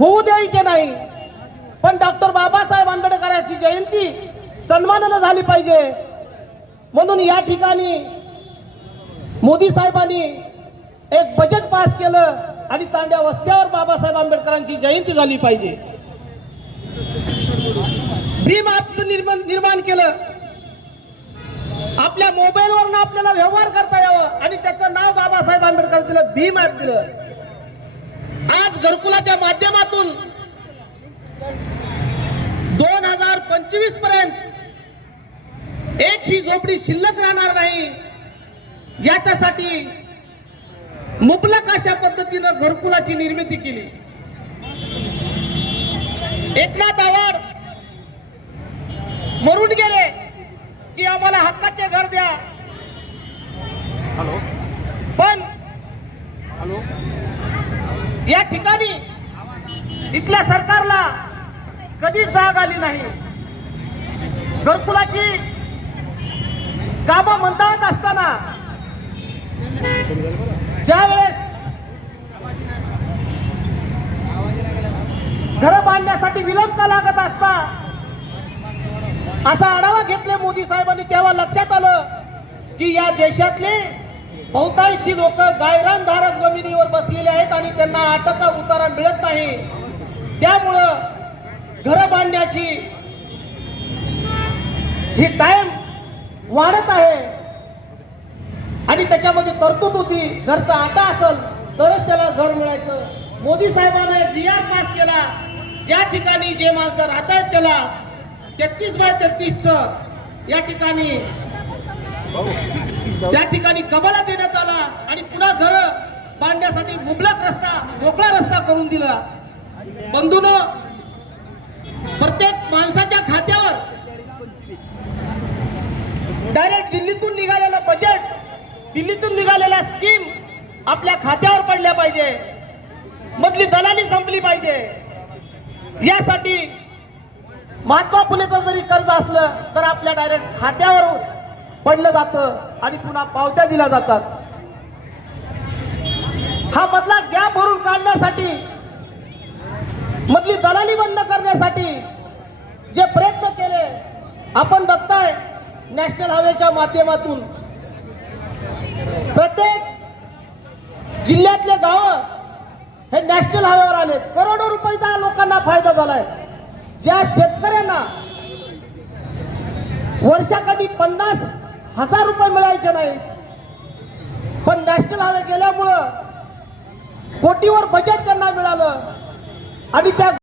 होऊ द्यायचे नाही. पण डॉक्टर बाबासाहेब आंबेडकरांची जयंती सन्मानानं झाली पाहिजे. म्हणून या ठिकाणी मोदी साहेबांनी एक बजेट पास केलं आणि तांड्या वस्त्यावर बाबासाहेब आंबेडकरांची जयंती झाली पाहिजे. भीम ॲपचं निर्माण निर्माण केलं. आपल्या मोबाईलवरनं आपल्याला व्यवहार करता यावं आणि त्याचं नाव बाबासाहेब आंबेडकर दिलं भीम ॲप दिलं. आज घरकुलाच्या माध्यमातून दोन हजार पंचवीसपर्यंत एक ही झोपडी शिल्लक राहणार नाही. याच्यासाठी मुबलक अशा पद्धतीनं घरकुलाची निर्मिती केली. एकनाथ आव्हाड मरून गेले की आम्हाला हक्काचे घर द्या. हॅलो. या ठिकाणी इथल्या सरकारला कधी जाग आली नाही. घरकुलाची कामं मंदावत असताना ज्या वेळेस घर बांधण्यासाठी विलंब का लागत असता असा आढावा घेतले मोदी साहेबांनी तेव्हा लक्षात आलं की या देशातले बहुतांशी लोक गायरानधारक जमिनीवर बसलेले आहेत आणि त्यांना आटाचा उतारा मिळत नाही. त्यामुळं घर बांधण्याची ही टाइम वाढत आहे. आणि त्याच्यामध्ये तरतूद होती. घरचा आटा असेल तरच त्याला घर मिळायचं. मोदी साहेबांना जी आर पास केला. ज्या ठिकाणी जे माणसं राहत आहेत त्याला तेहतीस बाय तेहतीस या ठिकाणी त्या ठिकाणी कबला देण्यात आला आणि पुन्हा घर बांधण्यासाठी मुबलक रस्ता मोकळा रस्ता करून दिला. बंधून प्रत्येक माणसाच्या खात्यावर डायरेक्ट दिल्लीतून निघालेलं बजेट दिल्लीतून निघालेल्या स्कीम आपल्या खात्यावर पडल्या पाहिजे. मधली दलाली संपली पाहिजे. यासाठी महात्मा फुलेचं जरी कर्ज असलं तर आपल्या डायरेक्ट खात्यावर पडलं जातं आणि पुन्हा पावत्या दिल्या जातात. हा मधला गॅप भरून काढण्यासाठी मधली दलाली बंद करण्यासाठी जे प्रयत्न केले आपण बघताय नॅशनल हायवेच्या माध्यमातून. प्रत्येक जिल्ह्यातले गाव हे नॅशनल हायवेवर आले करोडो रुपयाचा लोकांना फायदा झालाय. ज्या शेतकऱ्यांना वर्षाकाठी पन्नास हजार रुपये मिळायचे नाहीत. पण नॅशनल हायवे गेल्यामुळं कोटीवर बजेट त्यांना मिळालं. आणि त्या